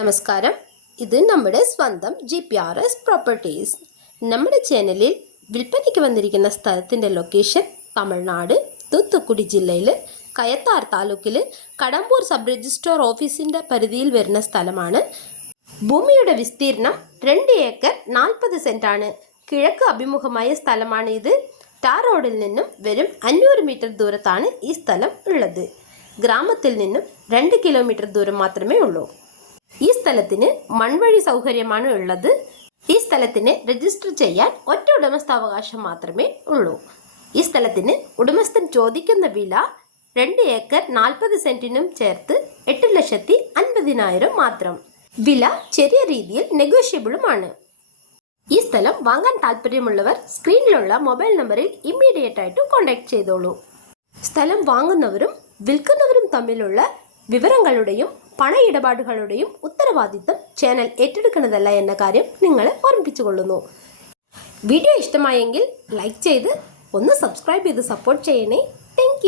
നമസ്കാരം. ഇത് നമ്മുടെ സ്വന്തം GPRS പ്രോപ്പർട്ടീസ്. നമ്മുടെ ചാനലിൽ വിൽപ്പനയ്ക്ക് വന്നിരിക്കുന്ന സ്ഥലത്തിൻ്റെ ലൊക്കേഷൻ തമിഴ്നാട് തൂത്തുക്കുടി ജില്ലയിൽ കയത്താർ താലൂക്കിൽ കടമ്പൂർ സബ് രജിസ്ട്രാർ ഓഫീസിൻ്റെ പരിധിയിൽ വരുന്ന സ്ഥലമാണ്. ഭൂമിയുടെ വിസ്തീർണം 2 ഏക്കർ 40 സെൻറ്റാണ്. കിഴക്ക് അഭിമുഖമായ സ്ഥലമാണ് ഇത്. ടാർ റോഡിൽ നിന്നും വെറും 500 മീറ്റർ ദൂരത്താണ് ഈ സ്ഥലം ഉള്ളത്. ഗ്രാമത്തിൽ നിന്നും 2 കിലോമീറ്റർ ദൂരം മാത്രമേ ഉള്ളൂ. ഈ സ്ഥലത്തിന് മൺവഴി സൗകര്യമാണ് ഉള്ളത്. ഈ സ്ഥലത്തിന് രജിസ്റ്റർ ചെയ്യാൻ ഒറ്റ ഉടമസ്ഥാവകാശം മാത്രമേ ഉള്ളൂ. ഈ സ്ഥലത്തിന് ഉടമസ്ഥൻ ചോദിക്കുന്ന വില 2 ഏക്കർ 40 സെൻറ്റിനും ചേർത്ത് 8,50,000 മാത്രം. വില ചെറിയ രീതിയിൽ നെഗോഷ്യബിളുമാണ്. ഈ സ്ഥലം വാങ്ങാൻ താല്പര്യമുള്ളവർ സ്ക്രീനിലുള്ള മൊബൈൽ നമ്പറിൽ ഇമ്മീഡിയറ്റ് ആയിട്ട് കോൺടാക്ട് ചെയ്തോളൂ. സ്ഥലം വാങ്ങുന്നവരും വിൽക്കുന്നവരും തമ്മിലുള്ള വിവരങ്ങളുടെയും പണ ഇടപാടുകളുടെയും ഉത്തരവാദിത്തം ചാനൽ ഏറ്റെടുക്കുന്നതല്ല എന്ന കാര്യം നിങ്ങളെ ഓർമ്മിപ്പിച്ചുകൊള്ളുന്നു. വീഡിയോ ഇഷ്ടമായെങ്കിൽ ലൈക്ക് ചെയ്ത് ഒന്ന് സബ്സ്ക്രൈബ് ചെയ്ത് സപ്പോർട്ട് ചെയ്യണേ. താങ്ക്